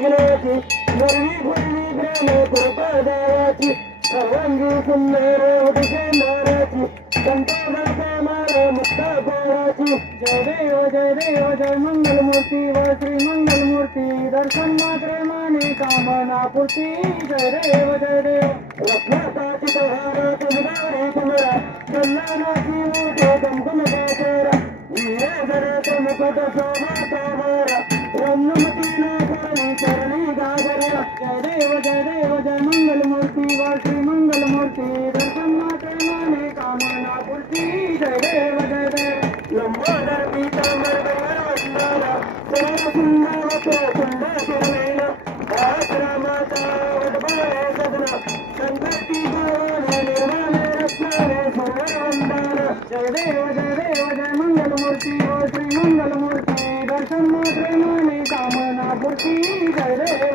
विघ्नाची गर्वी fully प्रेम कृपादाराची सर्वांगी सुंदर उदिशे नाराची संतानाचा मार मुक्ता पाराची जय देव जय देव जय मंगल मूर्ती व श्री मंगल मूर्ती दर्शन मात्र माने कामना पुती जय देव जय देव लक्ष्माची तहारा तुमदारी तुमरा कल्याणाची मोठे दमदम बाजारा वीर जरा मुकुट शोभा तावारा ब्रह्मती దేవ జయ దేవ జయ మంగళమూర్తి వా శ్రీ మంగళమూర్తి దర్శన మానే కామనా పూర్తి జయ దేవ జయ దేవ లంబాధర పీతాంబర వైరవందాల సుందర జయ దేవ జయ దేవ జయ మంగళమూర్తి వా శ్రీ దర్శన మానే కామనా పూర్తి జయ దేవ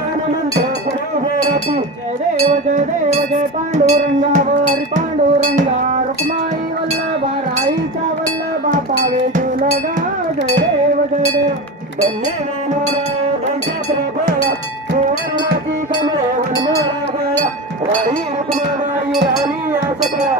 देव जय देव जय पांडुरंगा वारी पांडुरंगा रुक्माई वल्लभा राईचा वल्लभा पावे झुलगा जय देव जय देव बन्ने वेणुरा त्यांच्या प्रभाया सुवर्णाची कमळे वनमाळा गया राई रुक्माबाई राणी या सगळ्या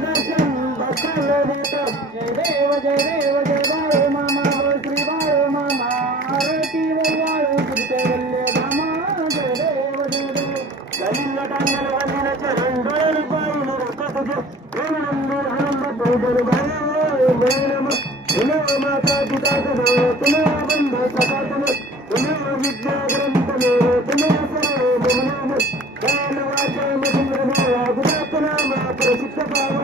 జయ దేవ జయ దేవ జయ బారు మామ శ్రీ బారు మామ ఆరతి వెళ్ళాడు కుడితే వెళ్ళే రామ జయ దేవ జయ దేవ కలింగ టంగల వందిన చరణులు పావులు రక్కసుకు దేవునందు ఆనంద పూజలు గానంలో వేలమ తులవ మాతా పితాతను తులవ బంధ సతాతను తులవ విద్యా గ్రంథము తులవ సర్వము నామ కాలు వాచము చంద్రమాల గురాతనామ ప్రసిద్ధ భావ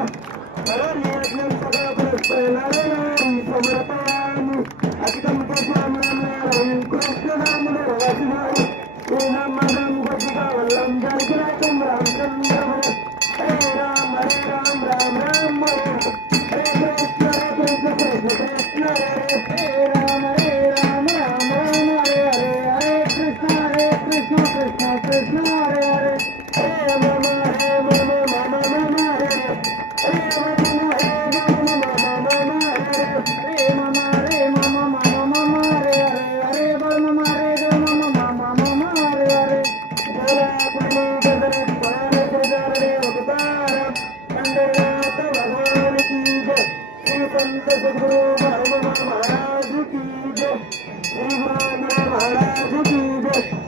Krishna.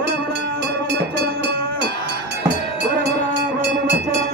ஒரு முதலமைச்சராக ஒரு முதலமைச்சராக